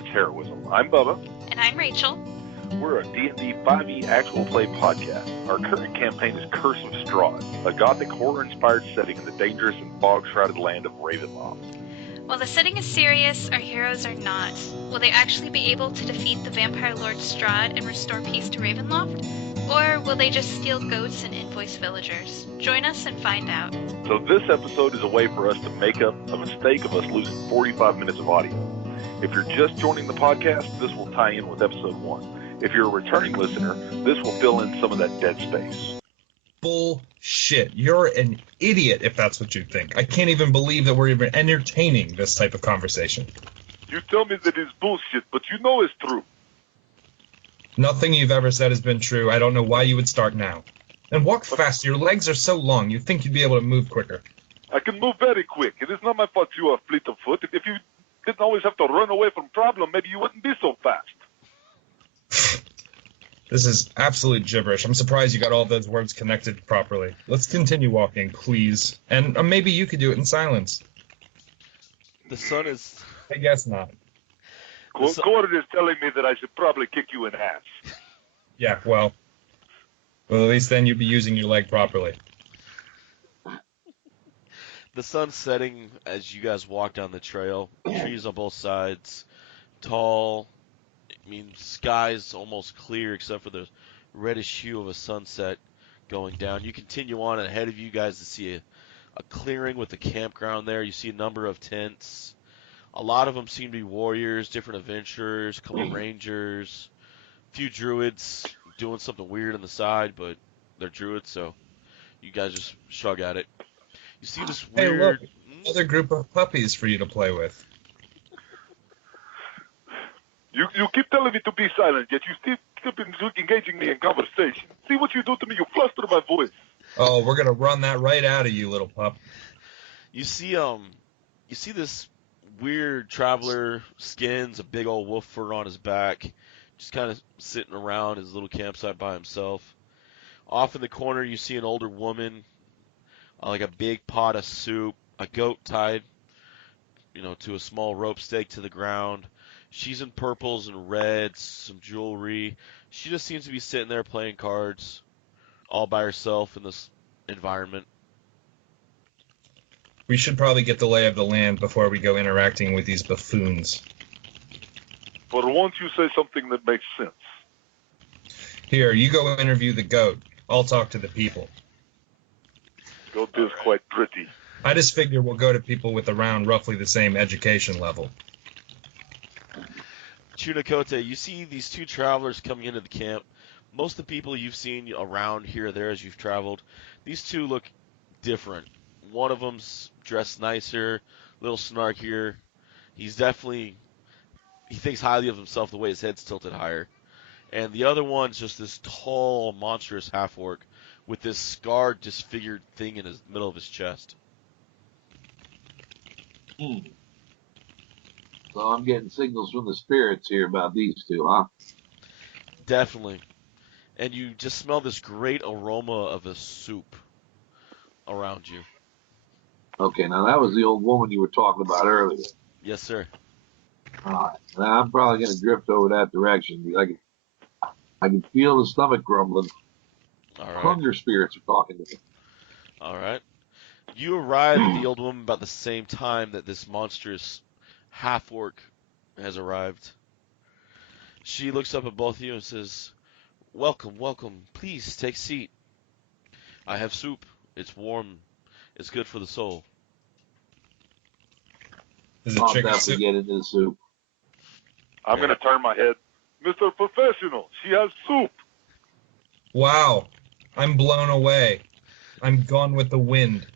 Science Heroism. I'm Bubba. And I'm Rachel. We're a D&D 5e actual play podcast. Our current campaign is Curse of Strahd, a gothic horror-inspired setting in the dangerous and fog-shrouded land of Ravenloft. While the setting is serious, our heroes are not. Will they actually be able to defeat the vampire lord Strahd and restore peace to Ravenloft? Or will they just steal goats and invoice villagers? Join us and find out. So this episode is a way for us to make up a mistake of us losing 45 minutes of audio. If you're just joining the podcast, this will tie in with episode 1. If you're a returning listener, this will fill in some of that dead space. Bullshit. You're an idiot if that's what you think. I can't even believe that we're even entertaining this type of conversation. You tell me that it's bullshit, but you know it's true. Nothing you've ever said has been true. I don't know why you would start now. And walk fast. Your legs are so long. You'd think you'd be able to move quicker. I can move very quick. It is not my fault you are fleet of foot. If you didn't always have to run away from problem, maybe you wouldn't be so fast. This is absolute gibberish. I'm surprised you got all those words connected properly. Let's continue walking, please. And maybe you could do it in silence. The sun is... I guess not. Gordon is telling me that I should probably kick you in ass. Yeah, well, at least then you'd be using your leg properly. The sun's setting as you guys walk down the trail. Trees on both sides. Tall. I mean, sky's almost clear except for the reddish hue of a sunset going down. You continue on, and ahead of you guys to see a clearing with a campground there. You see a number of tents. A lot of them seem to be warriors, different adventurers, a couple rangers, a few druids doing something weird on the side, but they're druids, so you guys just shrug at it. You see this weird... Hey, look, another group of puppies for you to play with. You keep telling me to be silent, yet you still keep engaging me in conversation. See what you do to me, you fluster my voice. Oh, we're gonna run that right out of you, little pup. You see this weird traveler, skins, a big old wolf fur on his back, just kind of sitting around his little campsite by himself. Off in the corner, you see an older woman, like a big pot of soup, a goat tied, to a small rope stake to the ground. She's in purples and reds, some jewelry. She just seems to be sitting there playing cards, all by herself in this environment. We should probably get the lay of the land before we go interacting with these buffoons. For once you say something that makes sense. Here, you go interview the goat. I'll talk to the people. Goat is quite pretty. I just figure we'll go to people with around roughly the same education level. Chunakota, you see these two travelers coming into the camp. Most of the people you've seen around here or there as you've traveled, these two look different. One of them's dressed nicer, a little snarkier. He thinks highly of himself the way his head's tilted higher. And the other one's just this tall, monstrous half-orc with this scarred, disfigured thing in the middle of his chest. So I'm getting signals from the spirits here about these two, huh? Definitely. And you just smell this great aroma of a soup around you. Okay, now that was the old woman you were talking about earlier. Yes, sir. All right. Now I'm probably going to drift over that direction. I can feel the stomach grumbling. All right. Hunger spirits are talking to me. All right. You arrive at the old woman about the same time that this monstrous half-orc has arrived. She looks up at both of you and says, "Welcome, welcome. Please take a seat. I have soup. It's warm. It's good for the soul." Is it I'll chicken definitely soup? get into the soup. I'm going to turn my head. Mr. Professional, she has soup. Wow, I'm blown away. I'm gone with the wind.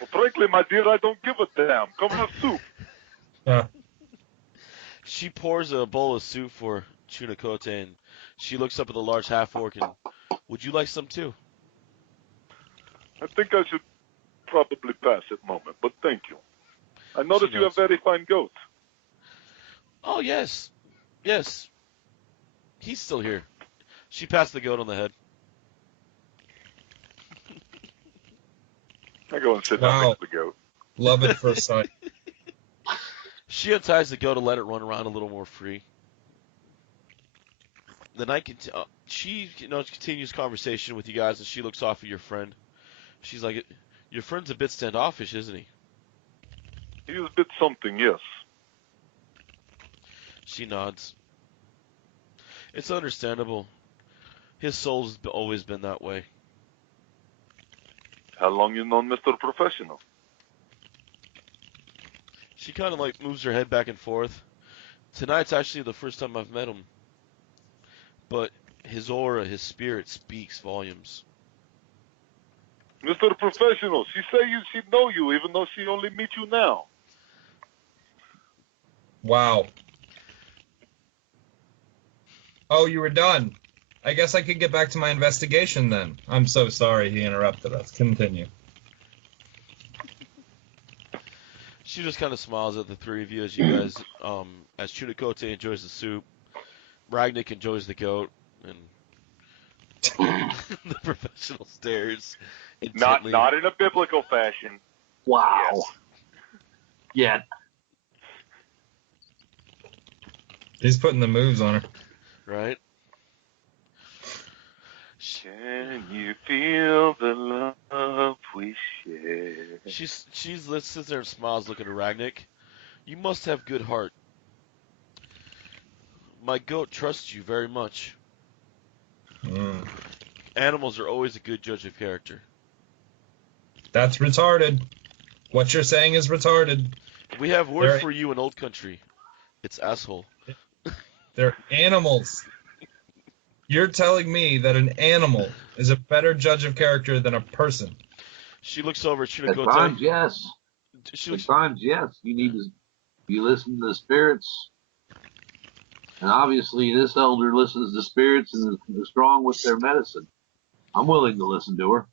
Well, frankly, my dear, I don't give a damn. Come have soup. She pours a bowl of soup for Chunakota, and she looks up at the large half-orc and, "Would you like some too?" I think I should probably pass at the moment, but thank you. I notice you have very fine goats. Oh, yes. Yes. He's still here. She pats the goat on the head. I go and sit down next to the goat. Love at first sight. She unties the goat to let it run around a little more free. The knight she continues conversation with you guys, and she looks off at your friend. She's like, "Your friend's a bit standoffish, isn't he?" He is a bit something, yes. She nods. It's understandable. His soul's always been that way. How long you known Mr. Professional? She kind of like moves her head back and forth. Tonight's actually the first time I've met him. But his aura, his spirit speaks volumes. Mr. Professional, she say she know you even though she only meet you now. Wow. Oh, you were done. I guess I could get back to my investigation then. I'm so sorry he interrupted us. Continue. She just kind of smiles at the three of you as you guys, as Chunikote enjoys the soup, Ragnik enjoys the goat, and the professional stares intently. Not in a biblical fashion. Wow. Yes. Yeah. He's putting the moves on her. Right? Can you feel the love we share? She sits there and smiles, looking at Ragnik. You must have good heart. My goat trusts you very much. Animals are always a good judge of character. That's retarded. What you're saying is retarded. We have word for you in Old Country. It's asshole. They're animals. You're telling me that an animal is a better judge of character than a person. She looks over at At Chunikote. times, yes. She At looks, times, yes. You listen to the spirits. And obviously, this elder listens to spirits and is strong with their medicine. I'm willing to listen to her.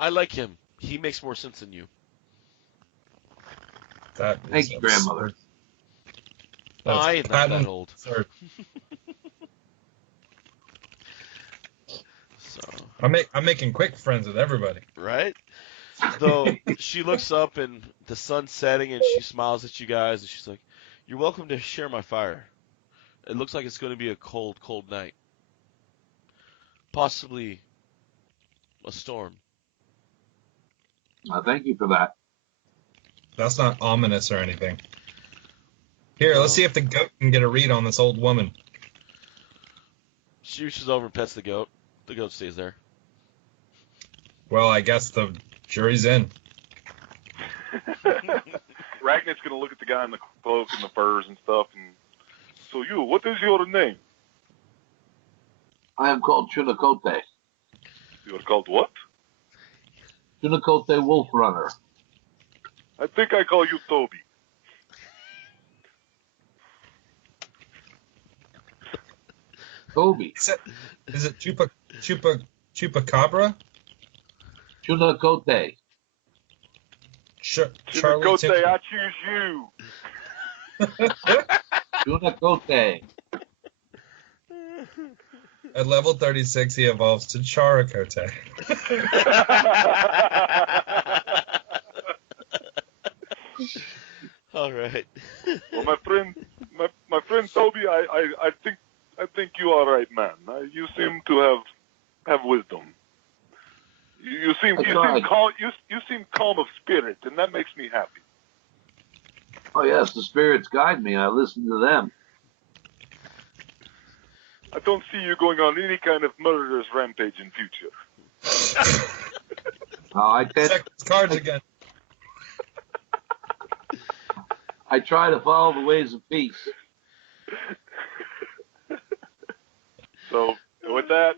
I like him. He makes more sense than you. That is Thank you, grandmother. absurd. That's I am not that old. absurd. So, I'm making quick friends with everybody. right? Though she looks up and the sun's setting and she smiles at you guys and she's like, "You're welcome to share my fire. It looks like it's going to be a cold, cold night. Possibly a storm." Thank you for that. That's not ominous or anything. Here, No. let's see if the goat can get a read on this old woman. She reaches over and pets the goat. The goat stays there. Well, I guess the jury's in. Ragnar's gonna look at the guy in the cloak and the furs and stuff, and so what is your name? I am called Chunikote. You're called what? Chunikote Wolf Runner. I think I call you Toby. Toby. Is it Chupacabra? Chunikote. Charlie Chunikote, Tim- I choose you. Chunikote. At level 36, he evolves to Charakote. All right. Well, my friend Toby, I think you are right, man. You seem to have wisdom. You seem calm. You seem calm of spirit, and that makes me happy. Oh, yes, the spirits guide me. I listen to them. I don't see you going on any kind of murderous rampage in future. I Check his cards again. I try to follow the ways of peace. So with that,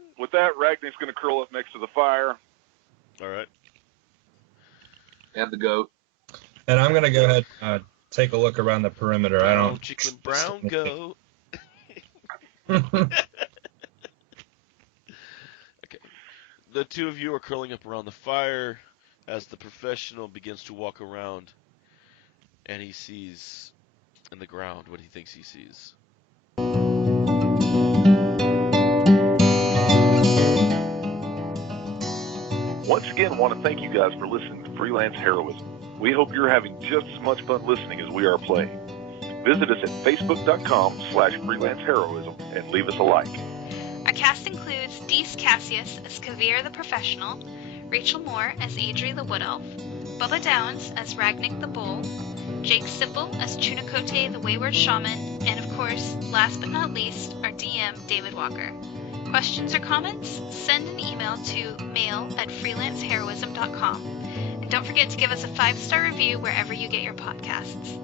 Ragnar's going to curl up next to the fire. All right. And the goat. And I'm going to go ahead and take a look around the perimeter. I Brown don't... chicken, brown goat. Okay. The two of you are curling up around the fire as the professional begins to walk around, and he sees in the ground what he thinks he sees. Once again, I want to thank you guys for listening to Freelance Heroism. We hope you're having just as much fun listening as we are playing. Visit us at facebook.com/freelanceheroism and leave us a like. Our cast includes Dees Cassius as Kavir the Professional, Rachel Moore as Adri the Wood Elf, Bubba Downs as Ragnik the Bull, Jake Sipple as Chunakote the Wayward Shaman, and of course, last but not least, our DM, David Walker. Questions or comments? Send an email to mail@freelanceheroism.com. And don't forget to give us a 5-star review wherever you get your podcasts.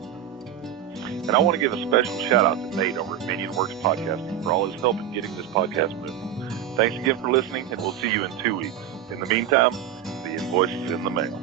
And I want to give a special shout out to Nate over at Minion Works Podcasting for all his help in getting this podcast moving. Thanks again for listening, and we'll see you in 2 weeks. In the meantime, the invoice is in the mail.